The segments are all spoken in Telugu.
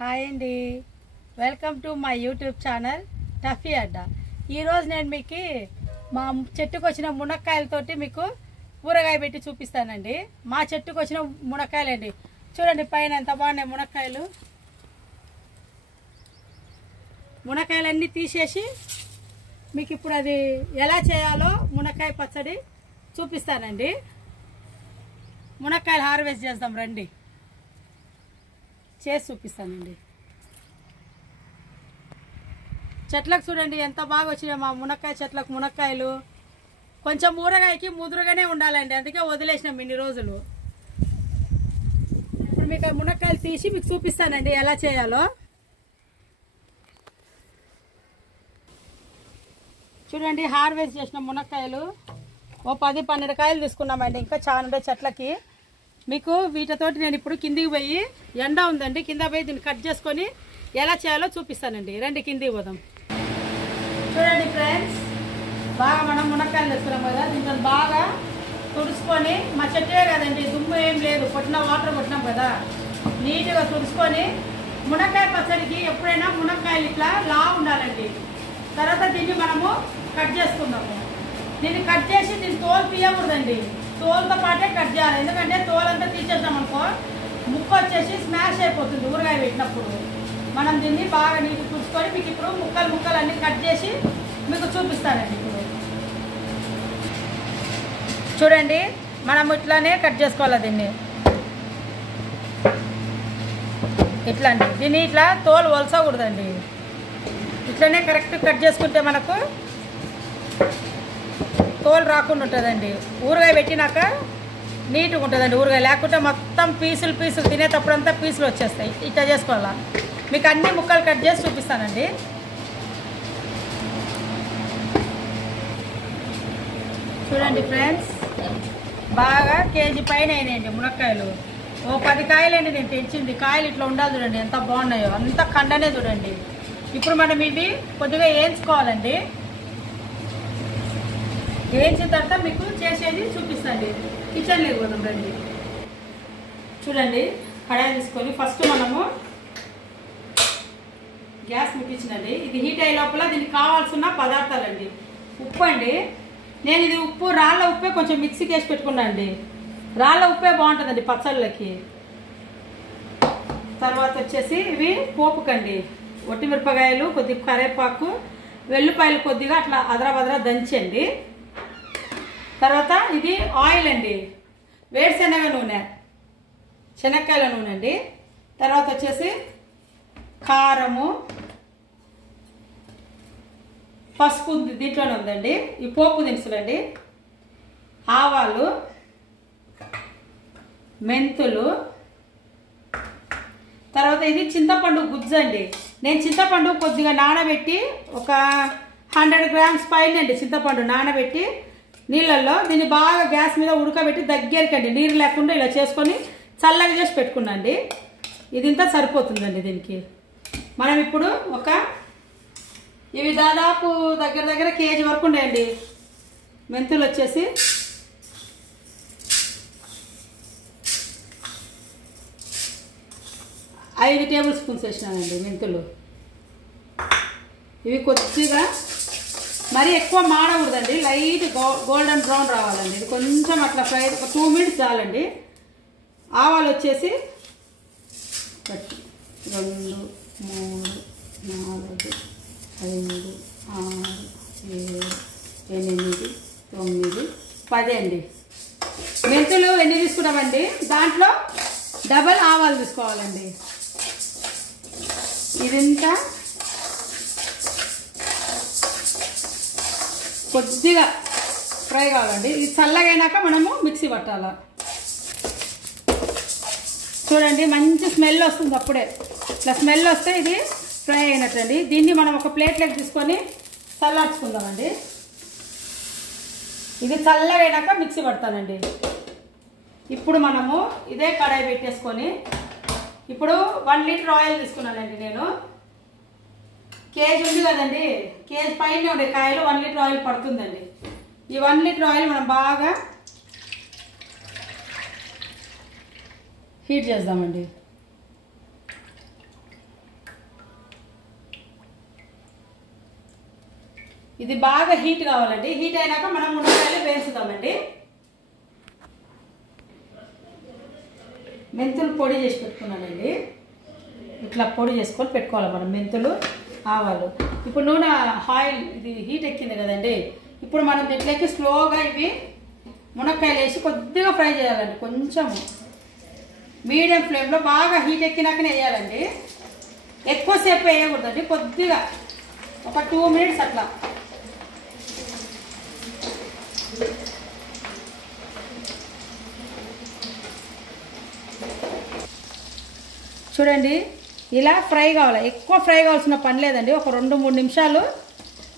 హాయ్ అండి, welcome to my YouTube channel Taffy Adda. ఈరోజు నేను మీకు మా చెట్టుకు వచ్చిన మునక్కాయలతోటి మీకు ఊరగాయ పెట్టి చూపిస్తానండి. మా చెట్టుకు వచ్చిన మునక్కాయలండి, చూడండి పైన ఎంత బాగున్నాయి మునక్కాయలు. మునక్కాయలన్నీ తీసేసి మీకు ఇప్పుడు అది ఎలా చేయాలో మునక్కాయ పచ్చడి చూపిస్తానండి. మునక్కాయలు హార్వెస్ట్ చేద్దాం రండి, చేసి చూపిస్తానండి. చెట్లకు చూడండి ఎంత బాగా వచ్చినాయి మా మునక్కాయ చెట్లకు. మునక్కాయలు కొంచెం ఊరగాయకి ముదురుగానే ఉండాలండి, అందుకే వదిలేసినాం ఇన్ని రోజులు. ఇప్పుడు మీకు మునక్కాయలు తీసి మీకు చూపిస్తానండి ఎలా చేయాలో. చూడండి హార్వెస్ట్ చేసిన మునక్కాయలు ఓ 10-12 కాయలు తీసుకున్నామండి. ఇంకా చాలా ఉండే చెట్లకి. మీకు వీటితోటి నేను ఇప్పుడు కిందికి పోయి, ఎండ ఉందండి, కింద పోయి దీన్ని కట్ చేసుకొని ఎలా చేయాలో చూపిస్తానండి. రండి కిందికి పోదాం. చూడండి ఫ్రెండ్స్, బాగా మనం మునక్కాయలు తెస్తున్నాం కదా, దీంట్లో బాగా తుడుచుకొని, మా చెట్టే కదండి దుమ్ము ఏం లేదు, కొట్టిన వాటర్ కొట్టినాం కదా, నీట్గా తుడుచుకొని. మునక్కాయ పచ్చడికి ఎప్పుడైనా మునక్కాయలు ఇట్లా లా ఉండాలండి. తర్వాత దీన్ని మనము కట్ చేసుకుందాము. దీన్ని కట్ చేసి దీన్ని తోలు తీయకూడదండి, తోలుతో పాటే కట్ చేయాలి. ఎందుకంటే తోలంతా తీసేద్దాం అనుకో ముక్క వచ్చేసి స్మాష్ అయిపోతుంది ఊరగాయ పెట్టినప్పుడు. మనం దీన్ని బాగా నీటి చూసుకొని మీకు ఇప్పుడు ముక్కలు అన్నీ కట్ చేసి మీకు చూపిస్తానండి. ఇప్పుడు చూడండి మనం ఇట్లానే కట్ చేసుకోవాలి దీన్ని. ఇట్లా అండి, దీన్ని ఇట్లా తోలు వలసకూడదండి, ఇట్లనే కరెక్ట్ కట్ చేసుకుంటే మనకు తోలు రాకుండా ఉంటుందండి. ఊరగాయ పెట్టినాక నీట్గా ఉంటుందండి ఊరగాయ, లేకుంటే మొత్తం పీసులు తినేటప్పుడంతా పీసులు వచ్చేస్తాయి. ఇట్లా చేసుకోవాలా. మీకు అన్ని ముక్కలు కట్ చేసి చూపిస్తానండి. చూడండి ఫ్రెండ్స్, బాగా కేజీ పైన అయినాయండి మునక్కాయలు. ఓ 10 కాయలండి నేను తెచ్చింది. కాయలు ఇట్లా ఉండాలి చూడండి, ఎంత బాగున్నాయో, అంత కండనే చూడండి. ఇప్పుడు మనం ఇవి కొద్దిగా వేయించుకోవాలండి. వేయించిన తర్వాత మీకు చేసేది చూపిస్తాండి. కిచెన్లోకి పోదాం రండి. చూడండి కడాయి తీసుకొని ఫస్ట్ మనము గ్యాస్ ముట్టించినండి. ఇది హీట్ అయ్యే లోపల దీనికి కావాల్సిన పదార్థాలండి. ఉప్పు అండి, నేను ఇది ఉప్పు రాళ్ళ ఉప్పే కొంచెం మిక్సీకి వేసి పెట్టుకున్నా అండి. రాళ్ళ ఉప్పే బాగుంటుందండి పచ్చళ్ళకి. తర్వాత వచ్చేసి ఇవి పోపుకండి, ఒట్టిమిరపకాయలు, కొద్దిగా కరివేపాకు, వెల్లుల్లిపాయలు కొద్దిగా అట్లా అదరా దంచండి. తర్వాత ఇది ఆయిల్ అండి, వేరుశనగ నూనె, శనక్కాయల నూనె అండి. తర్వాత వచ్చేసి కారము, పసుపు దీంట్లోనే ఉందండి. ఈ పోపు దినుసులండి, ఆవాలు, మెంతులు. తర్వాత ఇది చింతపండు గుజ్జండి. నేను చింతపండు కొద్దిగా నానబెట్టి ఒక 100 గ్రామ్స్ పైన అండి చింతపండు నానబెట్టి నీళ్ళల్లో దీన్ని బాగా గ్యాస్ మీద ఉడకబెట్టి దగ్గరికండి, నీరు లేకుండా ఇలా చేసుకొని చల్లగా చేసి పెట్టుకున్నాండి. ఇది ఇంత సరిపోతుందండి దీనికి. మనం ఇప్పుడు ఇవి దాదాపు దగ్గర కేజీ వరకు ఉన్నాయండి. మెంతులు వచ్చేసి ఐదు టేబుల్ స్పూన్స్ వేసినానండి మెంతులు. ఇవి కొద్దిగా మరీ ఎక్కువ మాడకూడదండి, లైట్ గోల్డెన్ బ్రౌన్ రావాలండి. ఇది కొంచెం అట్లా ఫ్రై, ఒక 2 మినిట్స్ చాలండి. ఆవాలు వచ్చేసి 1 2 3 4 5 6 7 8 9 10 అండి. మెంతులు ఎన్ని తీసుకున్నామండి, దాంట్లో డబల్ ఆవాలు తీసుకోవాలండి. ఇదంతా కొద్దిగా ఫ్రై కావాలండి. ఇది చల్లగా అయినాక మనము మిక్సీ పట్టాలి. చూడండి మంచి స్మెల్ వస్తుంది అప్పుడే. ఇట్లా స్మెల్ వస్తే ఇది ఫ్రై అయినట్టండి. దీన్ని మనం ఒక ప్లేట్లోకి తీసుకొని చల్లార్చుకుందామండి. ఇది చల్లగా అయినాక మిక్సీ పడతానండి. ఇప్పుడు మనము ఇదే కడాయి పెట్టేసుకొని, ఇప్పుడు 1 లీటర్ ఆయిల్ తీసుకున్నానండి నేను. కేజీ ఉంది కదండి, కేజీ పైన ఉండే కాయలు 1 లీటర్ ఆయిల్ పడుతుందండి. ఈ 1 లీటర్ ఆయిల్ మనం బాగా హీట్ చేద్దామండి. ఇది బాగా హీట్ కావాలండి. హీట్ అయినాక మనం మునక్కాయలు వేసుదామండి. మెంతులు పొడి చేసి పెట్టుకున్నానండి. ఇట్లా పొడి చేసుకొని పెట్టుకోవాలి మనం. మెంతులు, ఆవాలు. ఇప్పుడు నూనె ఆయిల్ ఇది హీట్ ఎక్కింది కదండి. ఇప్పుడు మనం దీంట్లోకి స్లోగా ఇవి మునక్కాయలు వేసి కొద్దిగా ఫ్రై చేయాలండి. కొంచెం మీడియం ఫ్లేమ్లో బాగా హీట్ ఎక్కినాకనే వేయాలండి. ఎక్కువసేపు వేయకూడదండి. కొద్దిగా ఒక 2 మినిట్స్ అట్లా. చూడండి ఇలా ఫ్రై కావాలి. ఎక్కువ ఫ్రై కావాల్సిన పని లేదండి. ఒక 2-3 నిమిషాలు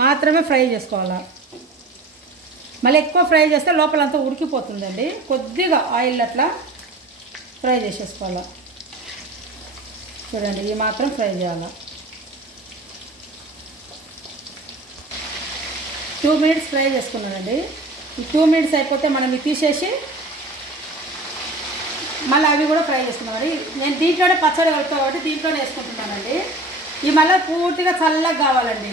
మాత్రమే ఫ్రై చేసుకోవాలి. మళ్ళీ ఎక్కువ ఫ్రై చేస్తే లోపలంతా ఉడికిపోతుందండి. కొద్దిగా ఆయిల్ అట్లా ఫ్రై చేసేసుకోవాలి. చూడండి ఈ మాత్రం ఫ్రై చేయాలి. 2 మినిట్స్ ఫ్రై చేసుకున్నానండి. ఈ 2 మినిట్స్ అయిపోతే మనం ఇవి తీసేసి మళ్ళీ అవి కూడా ఫ్రై చేసుకున్నామండి. నేను దీంట్లోనే పచ్చడి కలుపుతా కాబట్టి దీంట్లోనే వేసుకుంటున్నానండి. ఈ మళ్ళీ పూర్తిగా చల్లగా కావాలండి.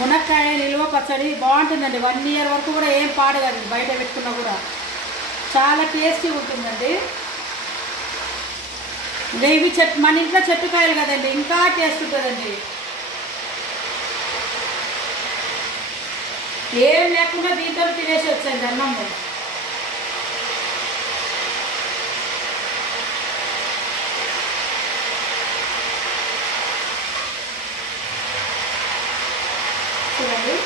మునక్కాయ నిల్వ పచ్చడి బాగుంటుందండి. 1 ఇయర్ వరకు కూడా ఏం పాడు కాదు. బయట పెట్టుకున్నా కూడా చాలా టేస్టీగా ఉంటుందండి. ఇవి మన ఇంట్లో చెట్టుకాయలు కదండి, ఇంకా టేస్ట్ ఉంటుందండి. ఏం లేకుండా దీంతో తినేసి వచ్చండి అన్నము. చూడండి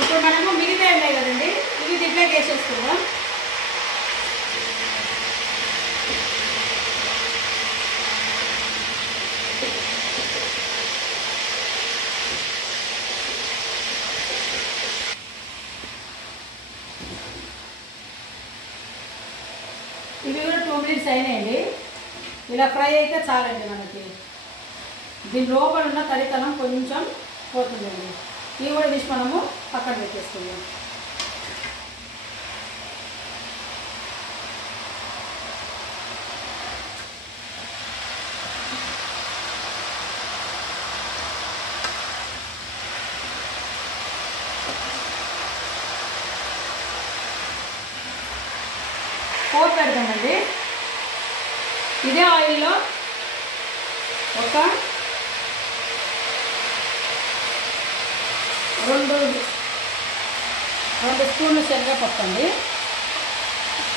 ఇప్పుడు మనము మిగతా ఉన్నాయి కదండి, ఇవి దీంట్లోకి వేసేసుకుందాం. ఇవి కూడా 2 మినిట్స్ అయినాయండి. ఇలా ఫ్రై అయితే చాలండి మనకి. దీని లోపల ఉన్న తడితనం కొంచెం పోతుందండి. ఇవి కూడా తీసి మనము పక్కన పెట్టేసుకుందాం. పోపు పెడదామండి. ఇదే ఆయిల్లో ఒక 2 స్పూన్లు శనగపప్పు అండి.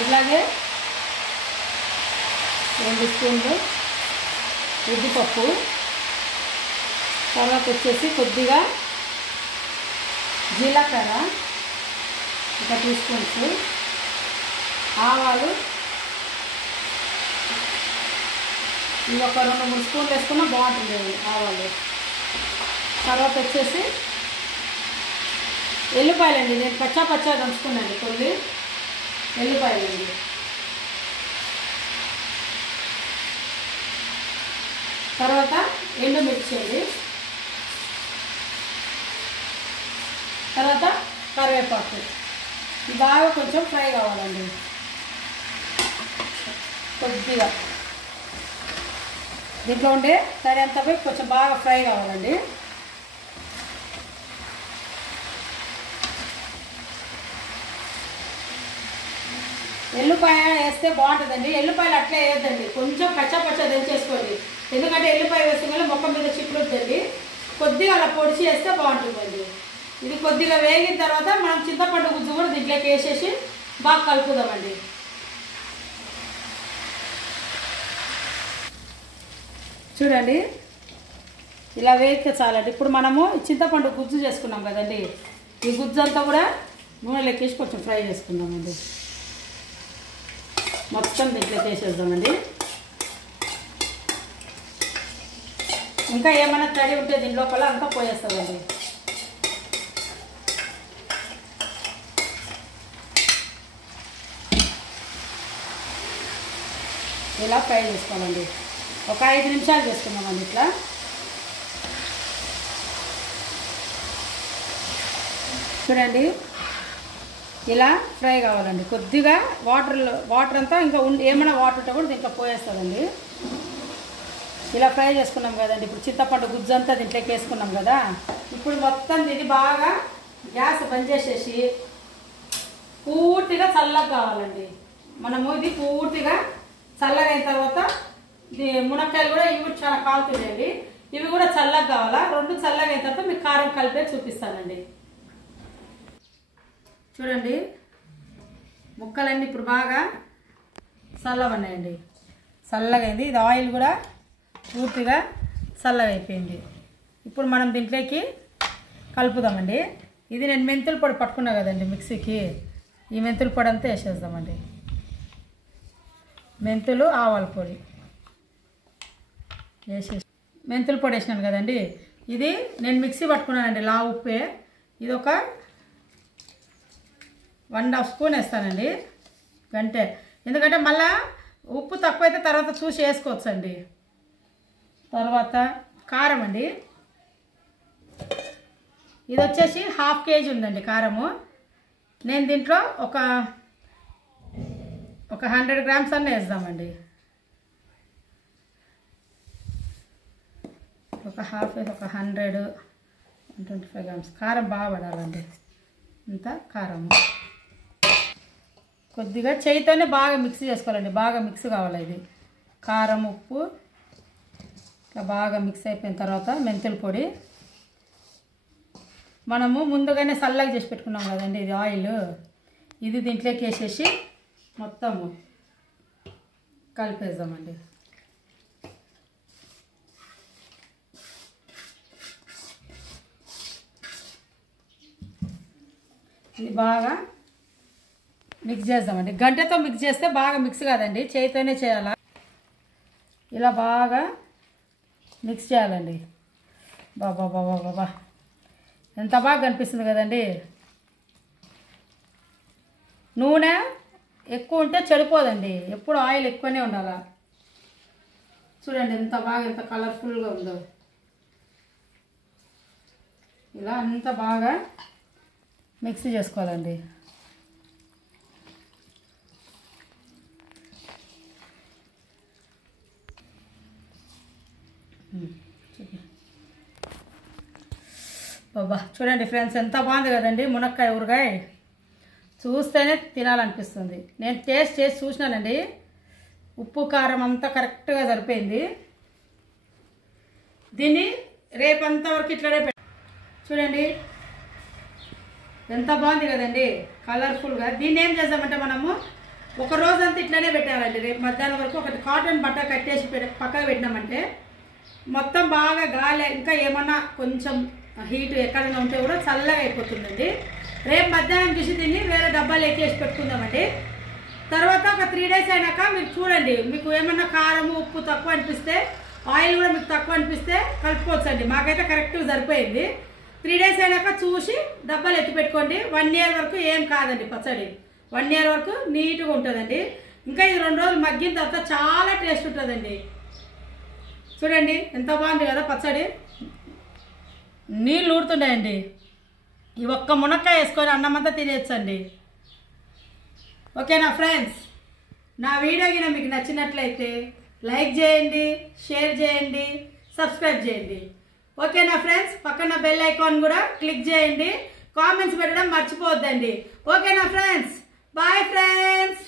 ఇలాగే 2 స్పూన్లు ఉద్దిపప్పు. తర్వాత వచ్చేసి కొద్దిగా జీలకర్ర, ఒక 2 స్పూన్స్ ఆవాలు. ఇవి ఒక 2-3 స్పూన్లు వేసుకున్నా బాగుంటుంది ఆవాలు. తర్వాత వచ్చేసి ఎల్లిపాయలండి. నేను పచ్చా దంచుకున్నాను కొన్ని ఎల్లిపాయలండి. తర్వాత ఎండుమిర్చి అండి. తర్వాత కరివేపాకు. బాగా కొంచెం ఫ్రై కావాలండి. కొద్దిగా దీంట్లో ఉండే తడి అంతా పోయి కొంచెం బాగా ఫ్రై కావాలండి. ఎల్లిపాయ వేస్తే బాగుంటుందండి. ఎల్లిపాయలు అట్లే వేయద్దండి, కొంచెం పచ్చ దంచేసుకోండి. ఎందుకంటే ఎల్లిపాయ వేసుకుని మొక్క మీద చిక్కులుద్దండి. కొద్దిగా అలా పొడిచి వేస్తే బాగుంటుందండి. ఇది కొద్దిగా వేగిన తర్వాత మనం చింతపండు గుజ్జు కూడా దీంట్లోకి వేసేసి బాగా కలుపుదామండి. చూడండి ఇలా వేగితే చాలండి. ఇప్పుడు మనము చింతపండు గుజ్జు చేసుకున్నాం కదండి, ఈ గుజ్జు అంతా కూడా నూనెలోకి వేసి కొంచెం ఫ్రై చేసుకుందామండి. మొత్తం దీంట్లోకి వేసేద్దామండి. ఇంకా ఏమైనా తడి ఉంటే దీని లోపల అంతా పోయేస్తామండి. ఇలా ఫ్రై చేసుకోవాలండి. ఒక 5 నిమిషాలు చేసుకున్నామండి. ఇట్లా చూడండి ఇలా ఫ్రై కావాలండి. కొద్దిగా వాటర్ అంతా ఇంకా ఏమైనా వాటర్ ఉంటే కూడా దీంట్లో పోయేస్తుందండి. ఇలా ఫ్రై చేసుకున్నాం కదండి. ఇప్పుడు చింతపండు గుజ్జంతా దీంట్లోకి వేసుకున్నాం కదా. ఇప్పుడు మొత్తం దీన్ని బాగా గ్యాస్ బంద్ చేసేసి పూర్తిగా చల్లగా కావాలండి. మనము ఇది పూర్తిగా చల్లగా అయిన తర్వాత మునక్కాయలు కూడా ఇవి చాలా కాలుతున్నాయండి. ఇవి కూడా చల్లగా కావాలా. రెండు చల్లగా అయిన తర్వాత మీకు కారం కలిపే చూపిస్తానండి. చూడండి ముక్కలన్నీ ఇప్పుడు బాగా చల్లబన్నాయండి. చల్లగా అయింది. ఇది ఆయిల్ కూడా పూర్తిగా చల్లగా అయిపోయింది. ఇప్పుడు మనం దీంట్లోకి కలుపుదామండి. ఇది నేను మెంతుల పొడి పట్టుకున్నా కదండి మిక్సీకి. ఈ మెంతుల పొడి అంతా వేసేద్దామండి. మెంతులు ఆవాల పొడి వేసేసి మెంతుల పొడి వేసినాను కదండి. ఇది నేను మిక్సీ పట్టుకున్నానండి. లా ఉప్పే ఇది ఒక 1.5 స్పూన్ వేస్తానండి. గంటే ఎందుకంటే మళ్ళా ఉప్పు తక్కువైతే తర్వాత చూసి వేసుకోవచ్చండి. తర్వాత కారం అండి. ఇది వచ్చేసి 1/2 kg ఉందండి కారము. నేను దీంట్లో ఒక 100 grams అన్న వేద్దామండి. ఒక 100 125 grams కారం బాగా పడాలండి. ఇంత కారం కొద్దిగా చేయితోనే బాగా మిక్స్ చేసుకోవాలండి. బాగా మిక్స్ కావాలి. ఇది కారం ఉప్పు ఇట్లా బాగా మిక్స్ అయిపోయిన తర్వాత మెంతుల పొడి మనము ముందుగానే చల్లగా చేసి పెట్టుకున్నాం కదండి. ఇది ఆయిల్ ఇది దీంట్లోకి వేసేసి మొత్తము కలిపేద్దామండి. ఇది బాగా మిక్స్ చేద్దామండి. గంటతో మిక్స్ చేస్తే బాగా మిక్స్ కాదండి, చేతితోనే చేయాలా. ఇలా బాగా మిక్స్ చేయాలండి. బాబా బాబా బాబా ఎంత బాగా కనిపిస్తుంది కదండి. నూనె ఎక్కువ ఉంటే చెడిపోదండి. ఎప్పుడు ఆయిల్ ఎక్కువనే ఉండాలా. చూడండి ఎంత బాగా ఎంత కలర్ఫుల్గా ఉందో. ఇలా అంత బాగా మిక్స్ చేసుకోవాలండి. బాబా చూడండి ఫ్రెండ్స్ ఎంత బాగుంది కదండి మునక్కాయ ఊరగాయ. చూస్తేనే తినాలనిపిస్తుంది. నేను టేస్ట్ చేసి చూసినానండి. ఉప్పు కారం అంతా కరెక్ట్గా సరిపోయింది. దీన్ని రేపంతా వరకు ఇట్లనే చూడండి ఎంత బాగుంది కదండి కలర్ఫుల్గా. దీన్ని ఏం చేద్దామంటే మనము ఒక రోజంతా ఇట్లనే పెట్టాలండి. రేపు మధ్యాహ్నం వరకు ఒకటి కాటన్ బట్ట కట్టేసి పక్కకు పెట్టినామంటే మొత్తం బాగా గాలి ఇంకా ఏమన్నా కొంచెం హీట్ ఎక్కడైనా ఉంటే కూడా చల్లగా అయిపోతుందండి. రేపు మధ్యాహ్నం చూసి దీన్ని వేరే డబ్బాలు ఎక్కేసి పెట్టుకుందామండి. తర్వాత ఒక 3 days అయినాక మీరు చూడండి, మీకు ఏమన్నా కారము ఉప్పు తక్కువ అనిపిస్తే ఆయిల్ కూడా మీకు తక్కువ అనిపిస్తే కలుపుకోవచ్చండి. మాకైతే కరెక్ట్గా సరిపోయింది. 3 days అయినాక చూసి డబ్బాలు ఎత్తి పెట్టుకోండి. 1 year వరకు ఏం కాదండి పచ్చడి. 1 year వరకు నీట్గా ఉంటుందండి. ఇంకా ఇది 2 రోజులు మగ్గిన తర్వాత చాలా టేస్ట్ ఉంటుందండి. చూడండి ఎంత బాగుంది కదా పచ్చడి. నీళ్ళు ఊరుతున్నాయండి. ఈ ఒక్క మునక్కాయ వేసుకొని అన్నమంతా తినేయచ్చండి. ఓకేనా ఫ్రెండ్స్, నా వీడియో గిన మీకు నచ్చినట్లయితే లైక్ చేయండి, షేర్ చేయండి, సబ్స్క్రైబ్ చేయండి. ఓకేనా ఫ్రెండ్స్, పక్కన బెల్ ఐకాన్ కూడా క్లిక్ చేయండి. కామెంట్స్ పెట్టడం మర్చిపోవద్దండి. ఓకేనా ఫ్రెండ్స్, బాయ్ ఫ్రెండ్స్.